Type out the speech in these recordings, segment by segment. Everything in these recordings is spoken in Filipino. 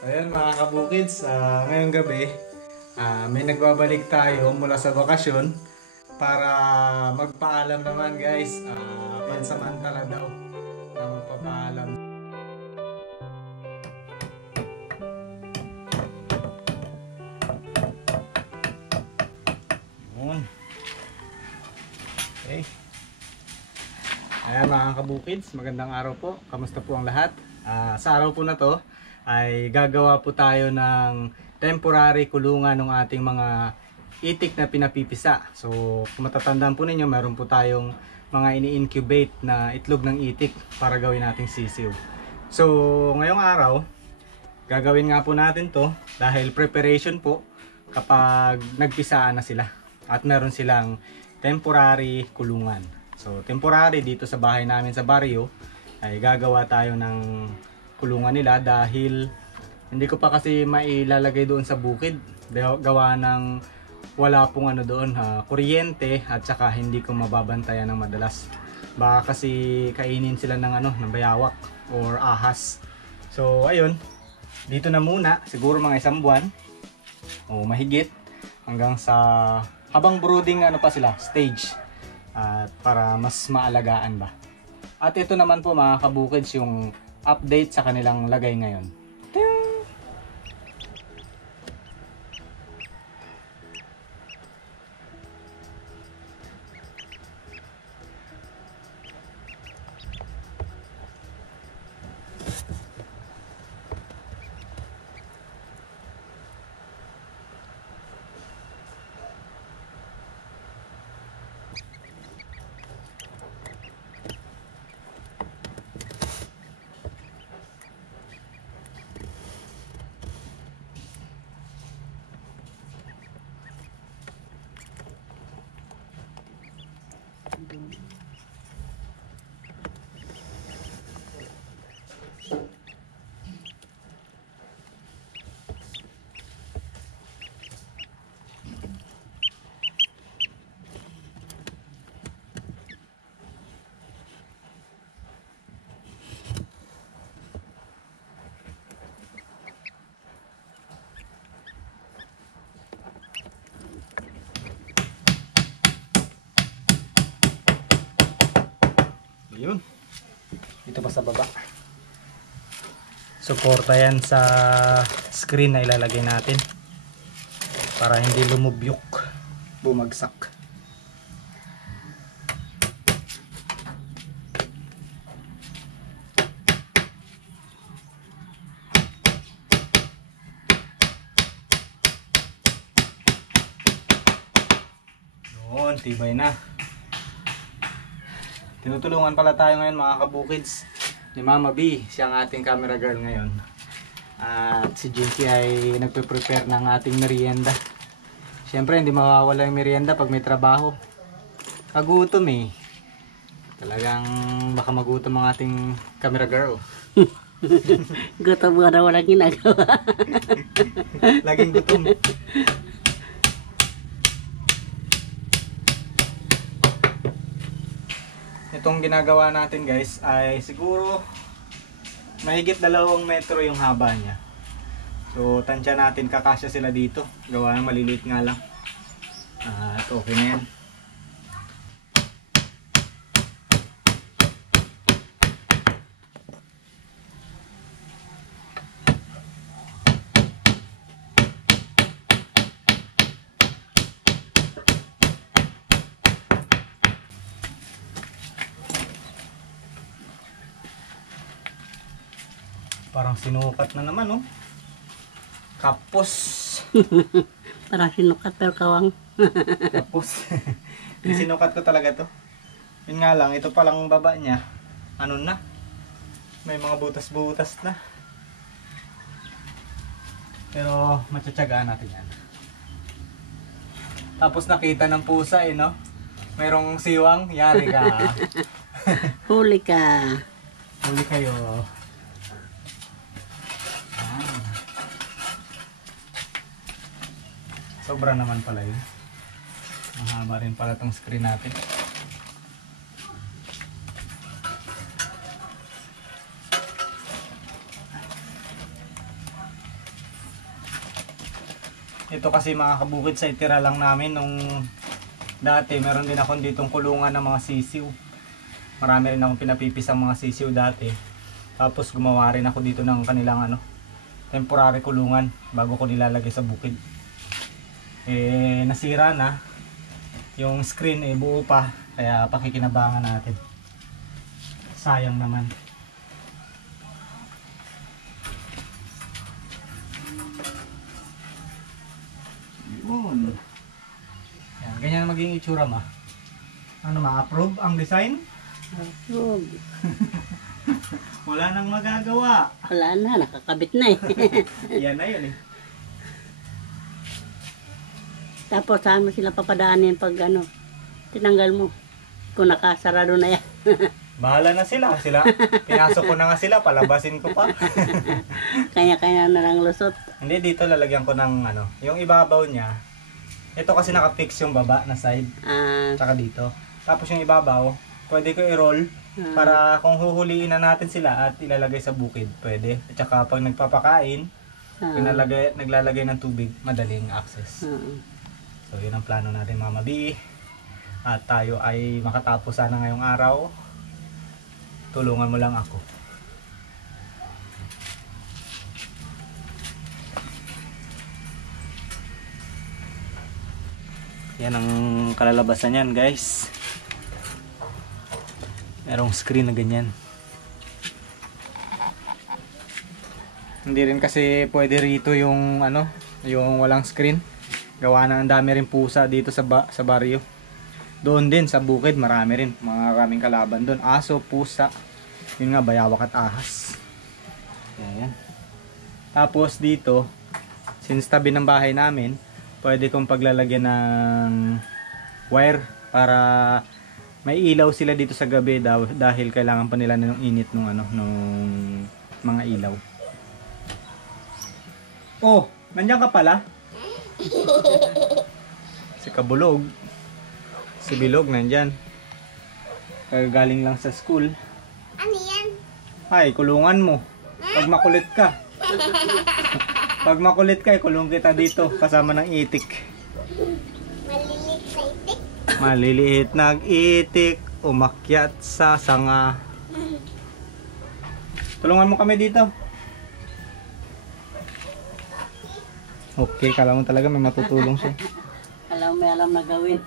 Ayan mga kabukids, ngayong gabi may nagbabalik tayo mula sa bakasyon para magpaalam naman guys, pansamantala daw na magpapaalam. Okay. Ayan mga kabukids, magandang araw po, kamusta po ang lahat? Sa araw po na to ay gagawa po tayo ng temporary kulungan ng ating mga itik na pinapipisa. So kung matatandaan po ninyo, meron po tayong mga ini-incubate na itlog ng itik para gawin nating sisiw. So ngayong araw, gagawin nga po natin to dahil preparation po kapag nagpisaan na sila at meron silang temporary kulungan. So temporary dito sa bahay namin sa baryo ay gagawa tayo ng kulungan nila dahil hindi ko pa kasi mailalagay doon sa bukid, gawa ng wala pong ano doon, kuryente, at saka hindi ko mababantayan ng madalas. Baka kasi kainin sila ng ng bayawak or ahas. So ayun, dito na muna siguro mga isang buwan o mahigit hanggang sa habang brooding pa sila stage, at para mas maalagaan ba. At ito naman po mga kabukids yung update sa kanilang lagay ngayon. Yun. Dito pa sa baba. Suporta yan sa screen na ilalagay natin para hindi lumubyok, bumagsak. Yun, tibay na. Tinutulungan pala tayo ngayon mga kabukids ni Mama B, siya ang ating camera girl ngayon. At si Jinky ay nagpe-prepare ng ating merienda. Siyempre hindi mawawala yung merienda pag may trabaho. Kagutom eh. Talagang baka magutom ang ating camera girl. Gutom nga na walang ginagawa. Laging gutom. Itong ginagawa natin guys ay siguro mahigit 2 metro yung haba niya. So tansya natin kakasya sila dito. Gawa ng maliliit nga lang. At okay na yan. Parang sinukat na naman, oh. Kapos. Parang sinukat pero kawang. Kapos. Sinukat ko talaga to. Yun nga lang, ito palang baba niya. Ano na? May mga butas-butas na. Pero matiyatsagaan natin yan. Tapos nakita ng pusa no? Mayroong siwang, yari ka. Huli ka. Huli kayo. Sobra naman pala yun. Mahaba rin pala tong screen natin. Ito kasi mga kabukid sa itira lang namin nung dati. Meron din ako ditong kulungan ng mga sisiw. Marami rin akong pinapipisang mga sisiw dati. Tapos gumawa rin ako dito ng kanilang temporary kulungan bago ko nilalagay sa bukid. Nasira na. Yung screen buo pa. Kaya pakikinabangan natin. Sayang naman. Yun. Yan, ganyan na magiging itsura ma. Ano ma-approve ang design? Approve. Wala nang magagawa. Wala na, nakakabit na eh. Yan na yun eh. Tapos saan mo sila papadaanin pag tinanggal mo. Kung nakasarado na yan. Bahala na sila. Pinasok ko na nga sila, palabasin ko pa. Kanya-kanya na lang lusot. Hindi, dito lalagyan ko ng yung ibabaw niya. Ito kasi nakafix yung baba na side. Tsaka dito. Tapos yung ibabaw, pwede ko i-roll para kung huhuliin na natin sila at ilalagay sa bukid, pwede. At saka pag nagpapakain, naglalagay ng tubig, madaling access. So yun ang plano natin Mama B. At tayo ay makatapos sana ngayong araw. Tulungan mo lang ako. Yan ang kalalabasan yan guys. Merong screen na ganyan. Hindi rin kasi pwede rito yung yung walang screen. Gawa na ang dami rin pusa dito sa baryo. Doon din sa bukid marami rin, maraming kalaban doon. Aso, pusa, yun nga bayawak at ahas. Ayan. Tapos dito, since tabi ng bahay namin, pwede kong paglalagyan ng wire para may ilaw sila dito sa gabi dahil kailangan pa nila ng init nung mga ilaw. Oh, nandiyan ka pala? Si Kabulog. Si Bilog nandyan. Kagaling lang sa school. Ano yan? Ay, kulungan mo. Pag makulit ka. Pag makulit ka, kulong kita dito kasama ng itik. Maliliit na itik. Maliliit na itik, umakyat sa sanga. Tulungan mo kami dito. Okay, kala mo talaga may matutulong siya. May alam na gawin.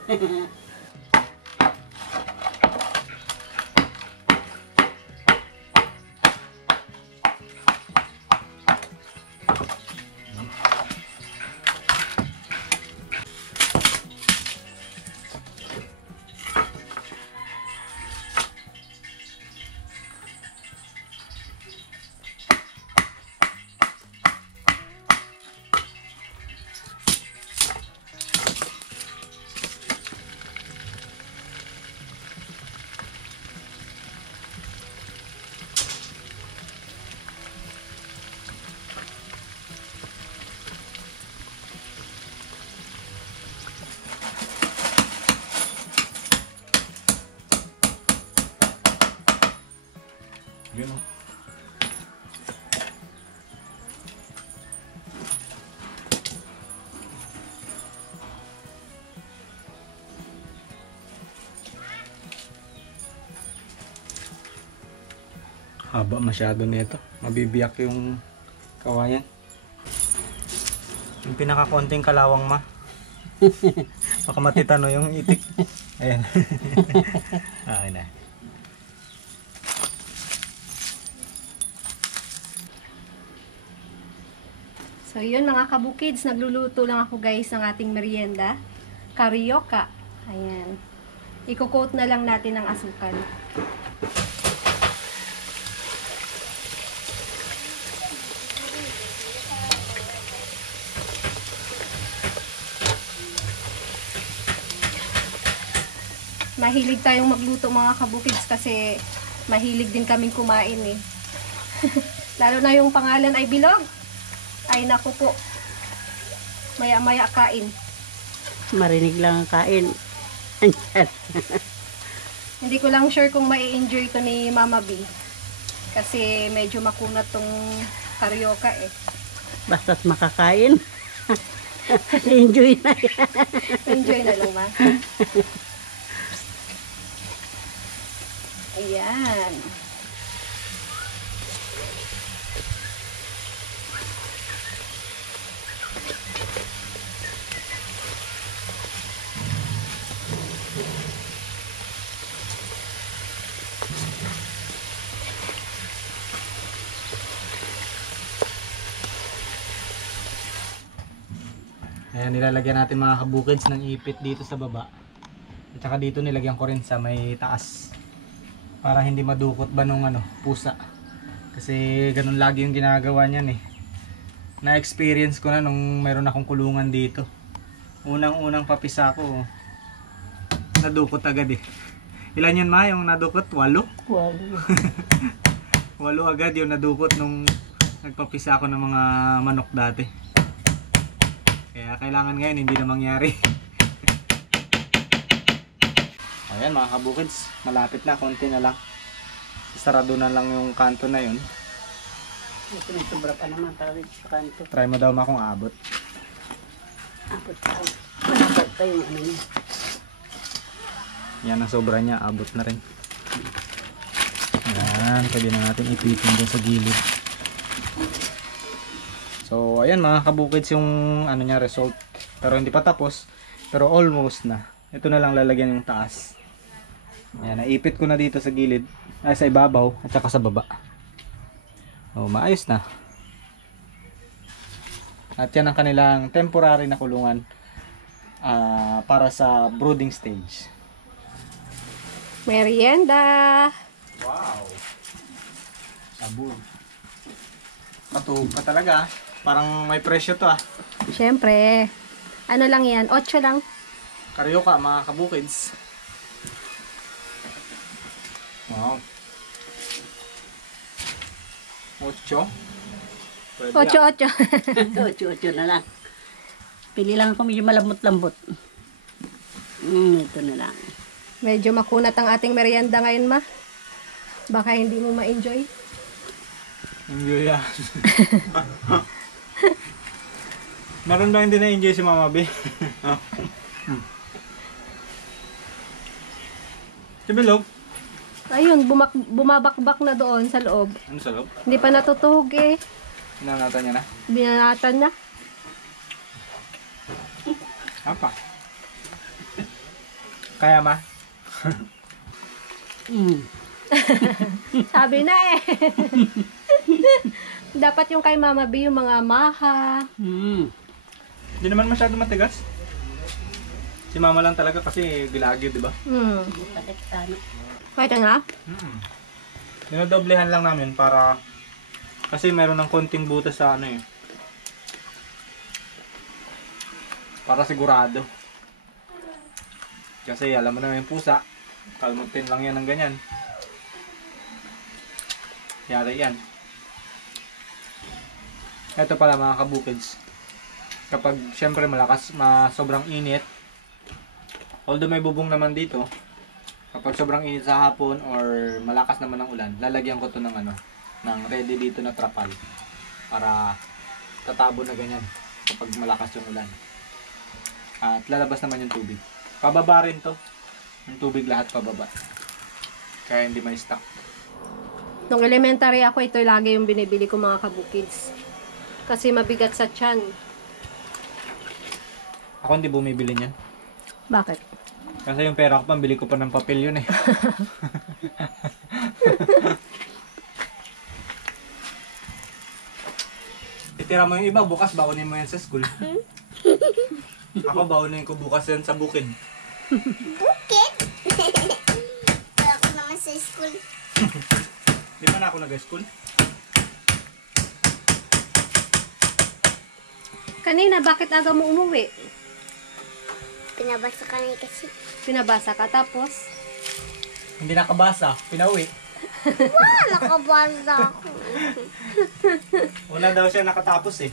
Yun o. Haba masyado nito. Mabibiyak yung kawayan. Yung pinakakonting kalawang ma. Baka matitano yung itik. Ayan. Okay na. So yun mga kabukids, nagluluto lang ako guys ng ating merienda. Carioca. Ayan. Iko-coat na lang natin ng asukal. Mahilig tayong magluto mga kabukids kasi mahilig din kaming kumain eh. Lalo na yung pangalan ay Bilog. Ay naku po. Maya-maya kain. Marinig lang ang kain. Hindi ko lang sure kung mai-enjoy to ni Mama B. Kasi medyo makunat tong Carioca eh. Basta't makakain. Enjoy na. Enjoy na lang, ma. Ayan. Ayan, nilalagyan natin mga kabukids ng ipit dito sa baba. At saka dito nilagyan ko rin sa may taas. Para hindi madukot ba nung pusa. Kasi ganun lagi yung ginagawa niyan eh. Na-experience ko na nung meron akong kulungan dito. Unang-unang papisa ko, nadukot agad eh. Ilan yun ma yung nadukot? 8? Walo. 8 agad yung nadukot nung nagpapisa ako ng mga manok dati. Kaya kailangan ngayon hindi na mangyari. Ayan mga kabukids, malapit na, konti na lang. Sarado na lang yung kanto na yun. Ito may sobra pa naman para rin sa kanto. Try mo daw ma kung abot. Abot pa. Abot pa yung ano niya. Yan ang sobra niya, abot na rin. Ayan, pwede na natin ipitin dun sa gilid. So ayan mga kabukids yung niya result. Pero hindi pa tapos, pero almost na. Ito na lang lalagyan yung taas. Ayan, naipit ko na dito sa gilid, ay sa ibabaw at saka sa baba. Oh, maayos na. At yan ang kanilang temporary na kulungan para sa brooding stage. Merienda. Wow! Sabon. Katuog pa talaga. Parang may presyo to ah. Siyempre. Ano lang yan? 8 lang. Karyoka mga kabukids. Wow. 8. Pwede 8. 8 na lang. Pili lang ako medyo malambot-lambot. Ito na lang. Medyo makunat ang ating merienda ngayon, ma. Baka hindi mo ma-enjoy. Enjoy yan. Meron ba hindi na-enjoy si Mama B? Si Bilog? Ayun, bumabakbak na doon sa loob. Ano sa loob? Hindi pa natutuhog eh. Hinanatan niya na? Binanatan na. Apa? Kaya ma? Sabi na eh. Dapat yung kay Mama B, yung mga maha. Hindi naman masyado matigas. Si Mama lang talaga kasi gilagid, di ba? Kaya nga? Dinodoblehan lang namin para kasi meron ng konting butas sa para sigurado. Kasi alam mo na yung pusa, kalmutin lang yan ng ganyan. Yari yan. Ito pala mga kabukids. Kapag syempre malakas, sobrang init, although may bubong naman dito, kapag sobrang init sa hapon or malakas naman ang ulan, lalagyan ko to ng ng ready dito na trapal para tatabo na ganyan kapag malakas yung ulan. At lalabas naman yung tubig. Pababa rin to. Yung tubig lahat pababa. Kaya hindi may stock. Nung elementary ako, ito lagi yung binibili ko mga kabukids. Kasi mabigat sa tiyan. Ako hindi bumibili niyan. Bakit? Kasi yung pera ko pambili ko pa ng papel yun eh. Itira mo yung iba, bukas baunin mo yan sa school. Ako baunin ko bukas yan sa bukid. Bukid? Wala ko naman sa school. Di ba na ako nag-school? Kanina, bakit aga mo umuwi? Pinabasa ka na kasi. Pinabasa ka tapos? Hindi nakabasa, pinauwi. Nakabasa ako. Una daw siya nakatapos eh.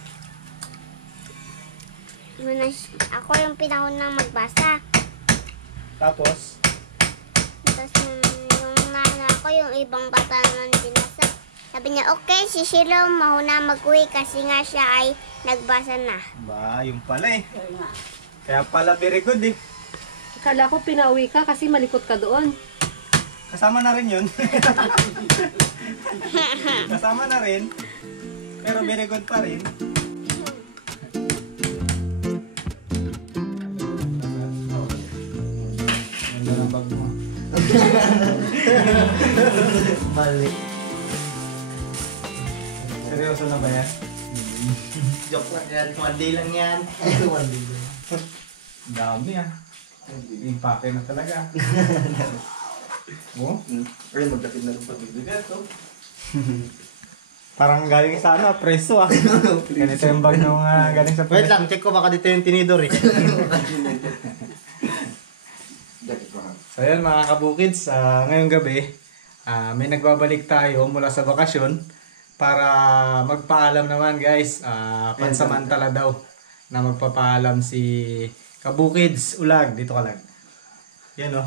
Ako yung pinahunang magbasa. Tapos, Tapos yung naano ako, yung ibang bata naman binasa. Sabi niya, okay, si Shilo mahuna mag-uwi kasi nga siya ay nagbasa na. Ba, yung pala eh. Kaya pala very good eh. Akala ko pinauwi ka kasi malikot ka doon. Kasama na rin yun. Kasama na rin. Pero very good pa rin. Ganda ng bag mo. Mali. Seryoso na ba yan? Joke lang yan. 1 day lang yan. 1 day lang. Dami ah. Impake na talaga. Oh? Ay, magdapit na rin pag-bibigat, oh. Parang galing sa ano, preso ah. Ganito yung bag nung galing sa Wait lang, check ko baka dito yung tinidor eh. So yun mga kabukids, ngayong gabi, may nagbabalik tayo mula sa bakasyon para magpaalam naman guys. Pansamantala daw na magpapaalam si Kabukids Ulag. Dito ka lang. Yan o.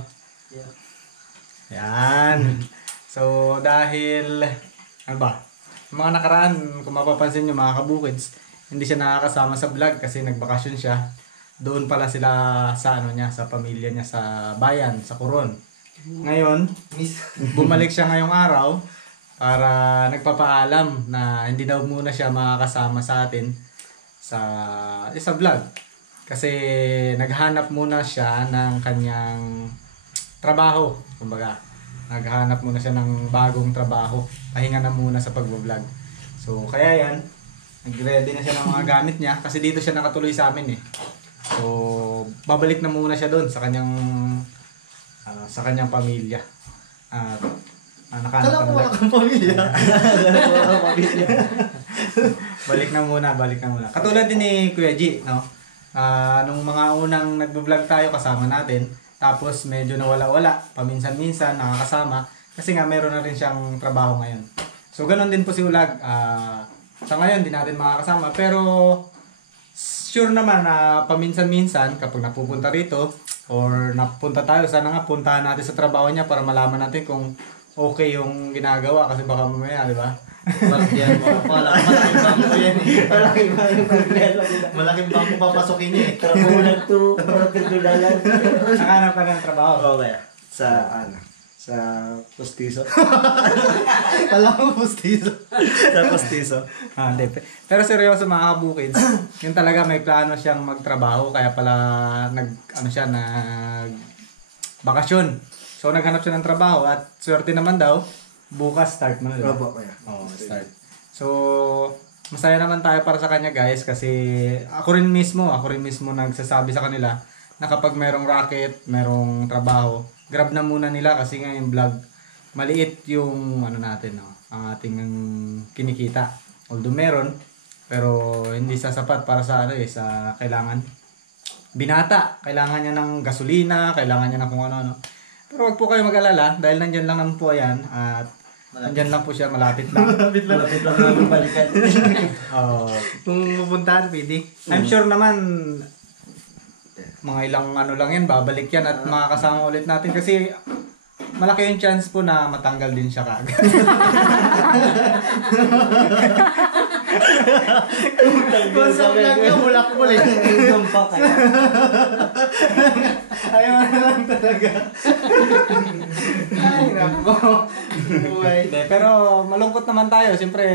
Yan. So dahil, ano ba? Mga nakaraan, kung mapapansin nyo mga kabukids, hindi siya nakakasama sa vlog kasi nagbakasyon siya. Doon pala sila sa ano niya, sa pamilya niya sa bayan, sa Coron. Ngayon, bumalik siya ngayong araw para nagpapaalam na hindi daw muna siya makakasama sa atin sa vlog. Kasi naghanap muna siya ng kanyang trabaho, kumbaga. Naghanap muna siya ng bagong trabaho. Pahinga na muna sa pag-vlog. So, kaya yan. Nag-ready na siya ng mga gamit niya. Kasi dito siya nakatuloy sa amin eh. So, babalik na muna siya doon sa kanyang pamilya. At nakahanap Kala ko na wala kang pamilya. Wala kang pamilya. balik na muna. Katulad din ni Kuya G, no? Nung mga unang nagbo-vlog tayo kasama natin, tapos medyo nawala-wala, paminsan-minsan nakakasama kasi nga meron na rin siyang trabaho ngayon. So ganoon din po si Ulag. Sa ngayon din natin makakasama pero sure naman na paminsan-minsan kapag napupunta rito or napunta tayo, sana nga puntahan natin sa trabaho niya para malaman natin kung okay yung ginagawa kasi baka mamaya, di ba? Malaking bangko yan eh. Malaking bangko papasukin niya eh. Trabaho lang to, $4 Nakahanap ka ng trabaho. Okay. Sa postizo. Kala ko postizo. Sa postizo. Hindi. Pero seryoso mga kabukids, yun talaga may plano siyang magtrabaho kaya pala nag bakasyon. So naghanap siya ng trabaho at swerte naman daw bukas start mo na, diba? Opo, kaya. Oo, start. So masaya naman tayo para sa kanya guys kasi ako rin mismo nagsasabi sa kanila na kapag merong racket, merong trabaho, grab na muna nila kasi nga yung vlog maliit yung ano natin, no? Ang ating kinikita. Although meron, pero hindi sasapat para sa sa kailangan. Binata, kailangan niya ng gasolina, kailangan niya ng kung ano. Pero wag po kayo mag-alala dahil nandyan lang naman po yan at nandyan lang po siya, malapit lang. Malapit lang namin balikan. Kung pupuntahan, pwede. I'm sure naman mga ilang ano lang yan, babalik yan at makakasama ulit natin kasi malaki yung chance po na matanggal din siya kaagad. Kung lang niya, mulak mo lang. Ayaw na lang talaga. Ay, nako. Pero malungkot naman tayo. Siyempre,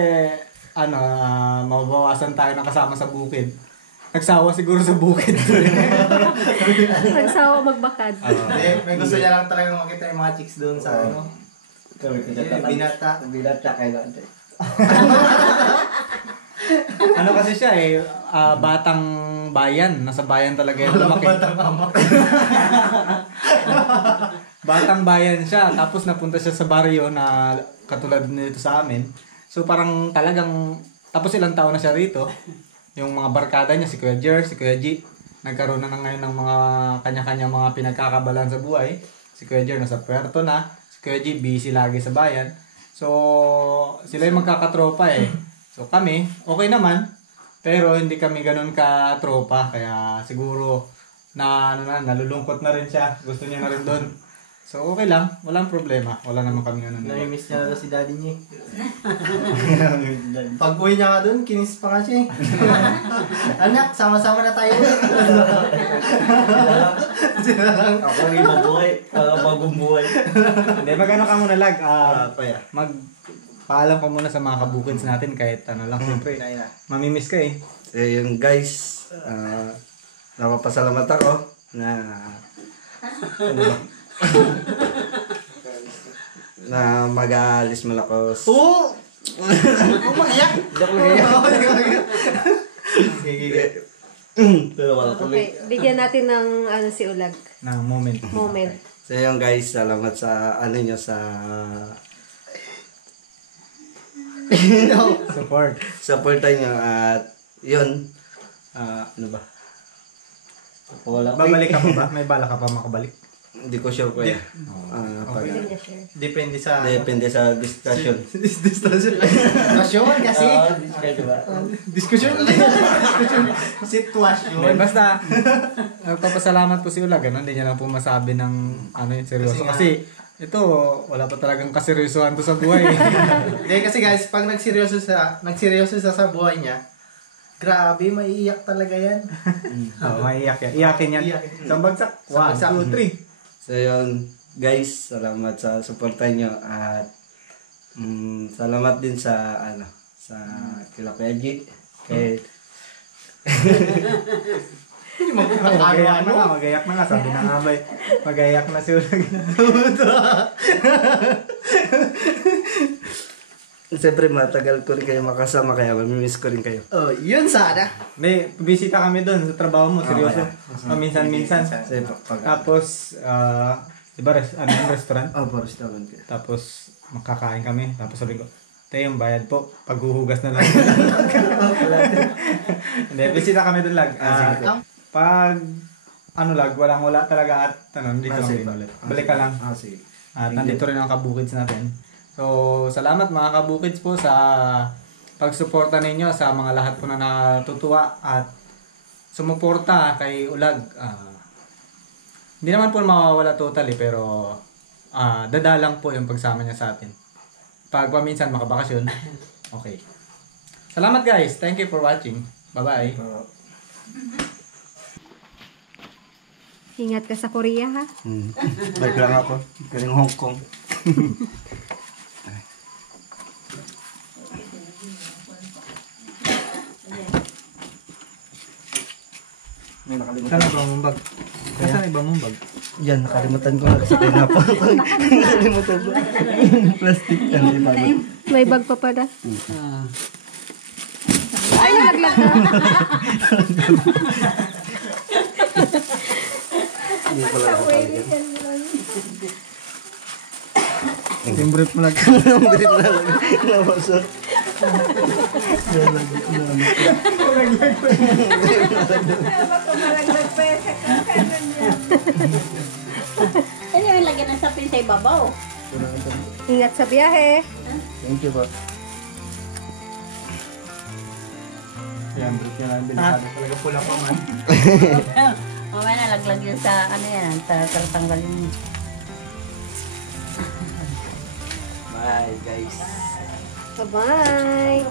mababawasan tayo ng kasama sa bukid. Nagsawa siguro sa bukid. Nagsawa magbakad. May gusto niya lang talaga makita yung mga chicks doon sa ano. Binata. Binata kayo natin. Ano kasi siya batang bayan. Nasa bayan talaga yung lumaki. Batang mama. Batang bayan siya. Tapos napunta siya sa baryo na katulad nito sa amin. So parang talagang, tapos ilang taon na siya rito. Yung mga barkada niya, si Kuya Jer, si Kuya G, nagkaroon na ngayon ng mga kanya-kanya mga pinagkakabalan sa buhay. Si Kuya Jer nasa puerto na, si Kuya G busy lagi sa bayan. So, sila yung magkakatropa eh. So kami, okay naman, pero hindi kami ganun ka-tropa. Kaya siguro, nalulungkot na rin siya. Gusto niya na rin doon So okay lang, walang problema. Wala naman kami ano. Namimiss niya na daw si daddy niya. Pag uwi niya nga doon, kinis pa nga siya. Anak, sama-sama na tayo ulit. Ako rin mabuhay. Bagong buhay. Hindi, mag-ano ka muna lag. Paya. Paalam ka muna sa mga kabukids natin kahit ano lang. Siyempre, mamimiss ka eh. Eh, yun guys, napapasalamat ako na ano ba? Na mag-aalis malakos. Oo! Umakiyak! Pero wala tuloy. Okay, bigyan natin ng ano si Ulag. Na moment. So yun guys, salamat sa ano nyo sa Support. supportan nyo at yun, ano ba? Wala. Babalik ka pa ba? May bala ka pa makabalik? Hindi ko sure kuya. Depende sa... Depende sa discussion. Discussion kasi. Discussion ulit. Sitwasyon. Hindi, basta nagpapasalamat po si Ulag. Hindi niya lang po masabi ng ano yung seryoso. Kasi ito, wala pa talagang kaseryosohan to sa buhay. Hindi kasi guys, pag nagseryoso siya sa buhay niya, grabe, maiiyak talaga yan. Maiiyak yan. Iyakin yan. Isang bagsak. 1, 2, 3. So yun, guys, salamat sa supportan nyo at salamat din sa ano sa kila Kuya G. Mag-iyak na nga, mag-iyak na nga. Sabi na nga ba, mag-iyak na si Ulag. Siyempre matagal ko rin kayo makasama kaya mamimiss ko rin kayo. Oh, yun sana. May, bisita kami doon sa trabaho mo, seryoso. Minsan-minsan. Tapos, di ba, ano yung restaurant? Boris naman kayo. Tapos, makakain kami. Tapos sabi ko, tayo yung bayad po. Paghuhugas na lang. Hindi, bisita kami doon lag. Pag, ano lag, wala talaga at, nandito lang din ulit. Balik ka lang. Sige. At nandito rin ang kabukids natin. So, salamat mga kabukids po sa pagsuporta ninyo sa mga lahat po na natutuwa at sumuporta kay Ulag. Hindi naman po mawawala totally pero dadalang po yung pagsama niya sa atin. Pag paminsan makabakasyon, okay. Salamat guys. Thank you for watching. Bye-bye. Ingat ka sa Korea ha. Balik lang ako. Galing Hong Kong. Saan ba mong bag? Saan iba mong bag? Yan, nakalimutan ko na kasi pinapa. Nakalimutan ko. Plastic yan. May bag pa pala. Ay, nalaglag na. Hindi pala ako talaga. Yung brief mo lang. Ang birit na lang. Nabasok. Ano yung lagyan ng sapin sa ibabaw? Ingat sa biyahe. Thank you po. Yan, brief yan lang. Delikado talaga pula pa man. Mamaya nalaglag yun sa ano yan, tatanggalin mo. Bye guys. Bye-bye.